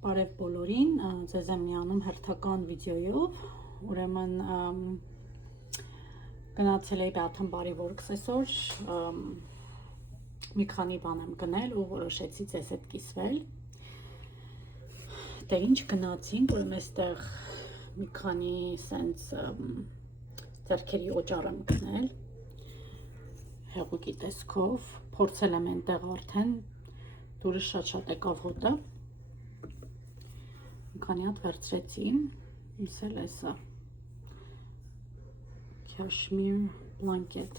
Բարև բոլորին, ձեզ եմ միանում հերթական վիդեոյով, ուրեմն գնացել էի Bath & Body Works այսօր, մի քանի բան եմ գնել ու որոշեցի ձեզ հետ կիսվել։ Դե ինչ գնացինք, ուրեմն այստեղ մի քանի սենց ձեռքերի օճառ եմ գնել, հեղուկի տեսքով, փորձել եմ այնտեղ արդեն, դուրս շատ եկավ հոտը։ Քանի հատ վերցրեցի, իս էլ էսա Cashmere blanket,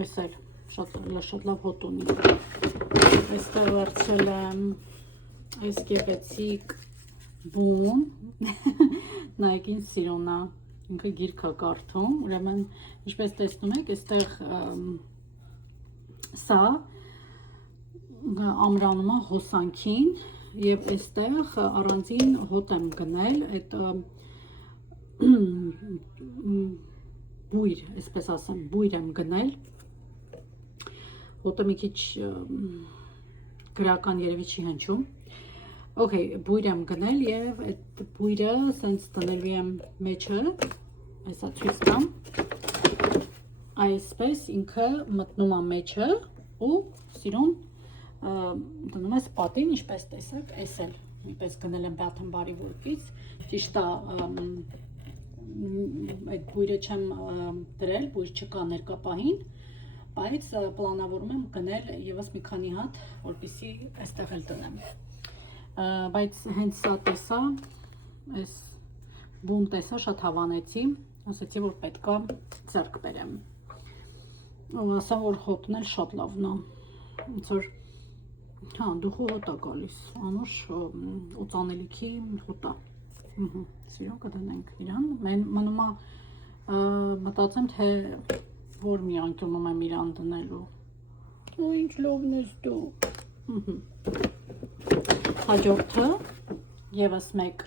ես էլ շատ լավ հոտ ունի, այստեղ վերցրել եմ այս գեղեցիկ բուն, նայեք ինչ սիրուն է, ինքը գիրք է կարդում, ուրեմն ինչպես տեսնում եք, այստեղ սա ամրանում է հոսանքին և այստեղ առանձին հոտ եմ գնել, այդ բույր, այսպես ասեմ, բույր եմ գնել, հոտը մի քիչ գրական երևի չի հնչում, բույր եմ գնել և այդ բույրը սենց տնելու եմ մեջը, այսա ցույց տամ, այսպես ինքը մտնում է մեջը ու սիրուն դնում ես պատին, ինչպես տեսակ, այս էլ նույնպես գնել եմ Bath & Body Works-ից, ճիշտ է, այդ բույրը չեմ դրել, բույր չկա ներկա պահին, բայց պլանավորում եմ գնել ևս մի քանի հատ, որպեսզի այստեղ էլ դնեմ, բայց հենց սա տեսա, այս բուն տեսա, շատ հավանեցի, ասեցի, որ պետք է ձեռք բերեմ, ու ասա, որ հոտն էլ շատ լավն է, ոնց որ հա, դուխու հոտ է գալիս, անուշ օծանելիքի հոտ է, սիրուն կդնենք իրան, մնում է մտածեմ, թե որ մի անկյունում եմ իրան դնելու, ու ինչ լովն ես դու, հաջորդը, ևս մեկ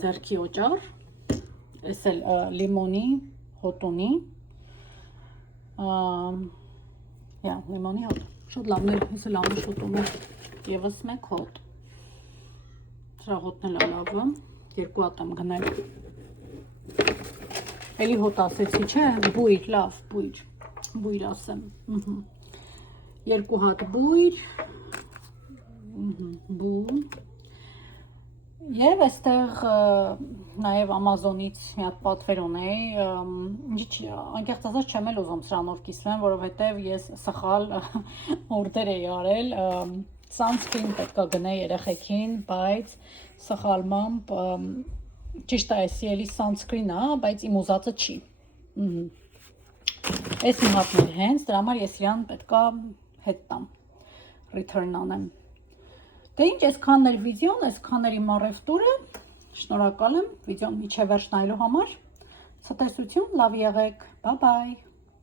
ձեռքի օճառ, ես էլ լիմոնի հոտ ունի, լիմոնի հոտ, շատ լավն է, ես էլ ամուշ հոտ ունի, ևս մեկ հոտ, սրա հոտն էլ լավը, երկու հատ եմ գնել, էլի հոտ ասեցի, չէ, բույր, լավ, բույր ասեմ, երկու հատ բույր, բուն, և այստեղ նաև Ամազոնից մի հատ պատվեր ունեի, անկեղծ ասած չեմ էլ ուզում սրանով կիսվեմ, որովհետև ես սխալ օրդեր էի արել, sunscreen պետք է գնեի երեխեքին, բայց սխալմամբ, ճիշտ է էսի էլի sunscreen է, բայց իմ ուզածը չի, այս մի հատն էր հենց, դրա համար ես իրան պետք է հետ տամ, return անեմ, դե ինչ, այսքանն էր վիդեոն, այսքան էր իմ առևտուրը, շնորհակալ եմ վիդեոն մինչև վերջ նայելու համար, ցտեսություն, լավ եղեք, bye bye